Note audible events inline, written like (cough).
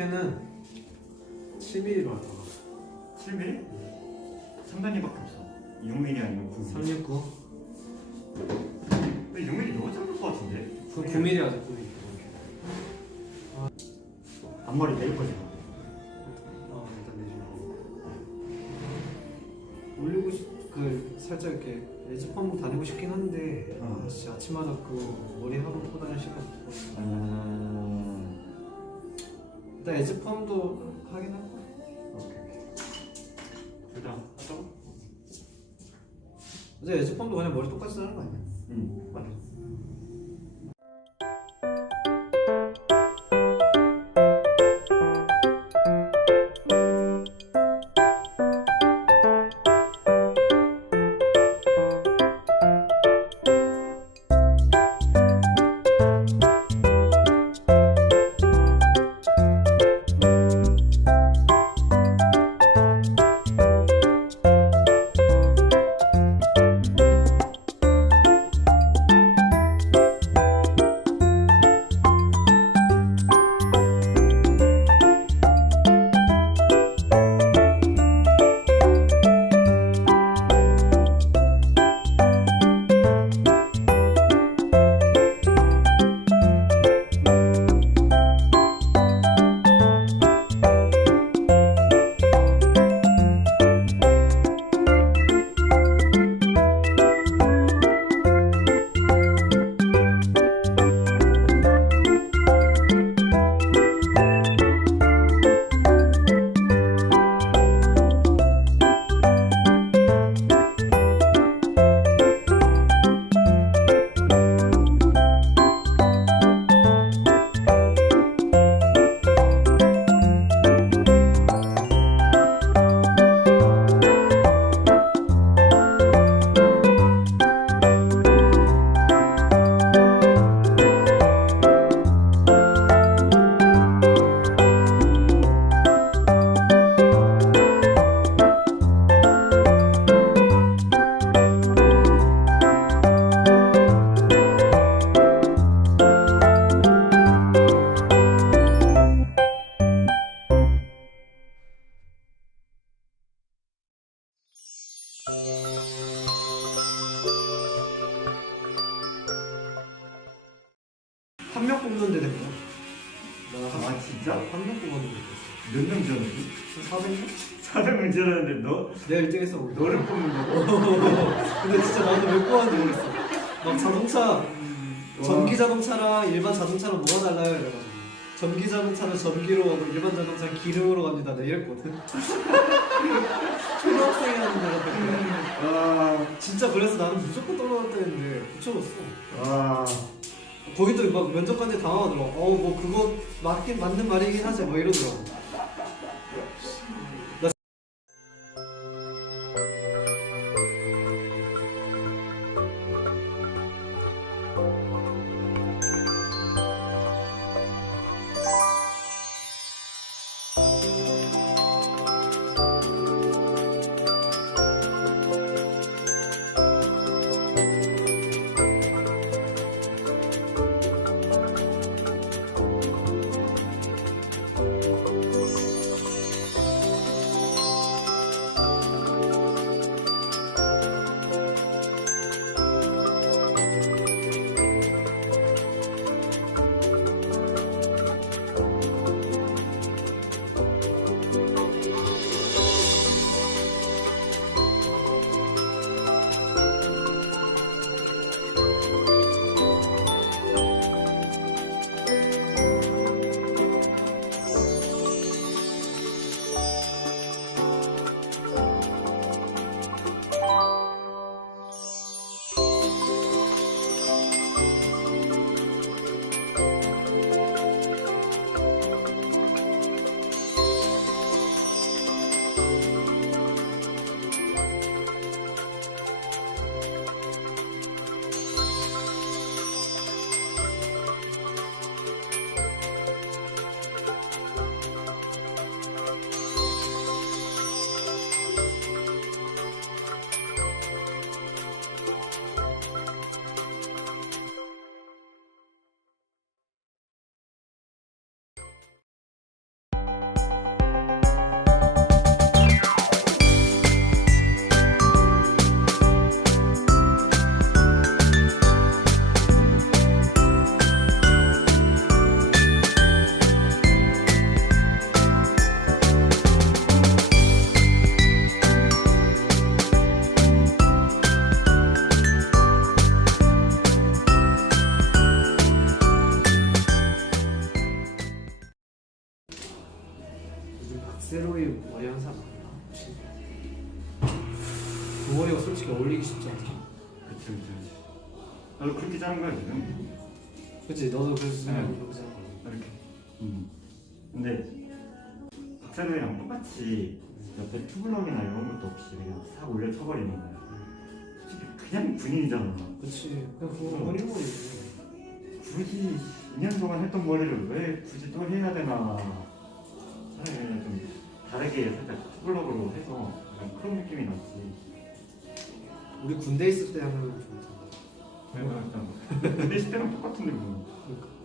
옆에는 7mm로 할 거야 7mm? 3단위밖에 없어. 6mm 아니면 9mm 369 근데 6mm 너무 작을 것 같은데? 그 9mm 하자 9mm 앞머리 내릴 거지 어 일단 내주고. 올리고 싶, 그 살짝 이렇게 에지펌 다니고 싶긴 한데 어. 아, 진짜 아침마다 그 머리 코 다닐 시간. 없어 음... 일단 에지펌도 하긴 할 거야 일단 하자고 어제 에지펌도 그냥 머리 똑같이 자는 거 아니야? 응 맞아 한 명 뽑는 데 됐고 나한 아 진짜? 명 뽑았는데 됐어 몇 명 지었는데? 400명? 400명 지었는데 너? 내가 1등 했어 우리 너를 뽑는다고? (laughs) 근데 진짜 나도 왜 뽑았는지 모르겠어 막 자동차 전기 자동차랑 일반 자동차랑 뭐가 달라요 이래가지고 전기 자동차는 전기로 가고 일반 자동차는 기름으로 갑니다. 내가 이랬거든. (laughs) 초등학생이 하는 거 같아 아... 진짜 그래서 나는 무조건 떨어졌다 했는데 붙여줬어. 아... 거기도 막 면접관들 당황하더라고. 어 뭐 그거 맞긴 맞는 말이긴 하지 막 이러더라고 세로이 머리 사람 많나? 혹시? 그 머리가 솔직히 어울리기 쉽지 않죠. 그치 그치 나도 그렇게 자른 거야 지금 그치? 너도 그래서 네. 생각이 그렇게 생각하고. 이렇게 음. 근데 박사들이랑 똑같이 옆에 투블럭이나 이런 것도 없이 그냥 싹 올려 쳐버리면 솔직히 그냥 군인이잖아 그치. 그냥 그거 어. 머리 머리지. 굳이 2년 동안 했던 머리를 왜 굳이 또 해야 되나 차라리 그냥 좀 다르게 살짝 투블럭으로 해서 약간 그런 느낌이 났지 우리 군대 있을 때 하면 좋다. 그래서 일단 근데 시대랑 똑같은데 뭐 그러니까.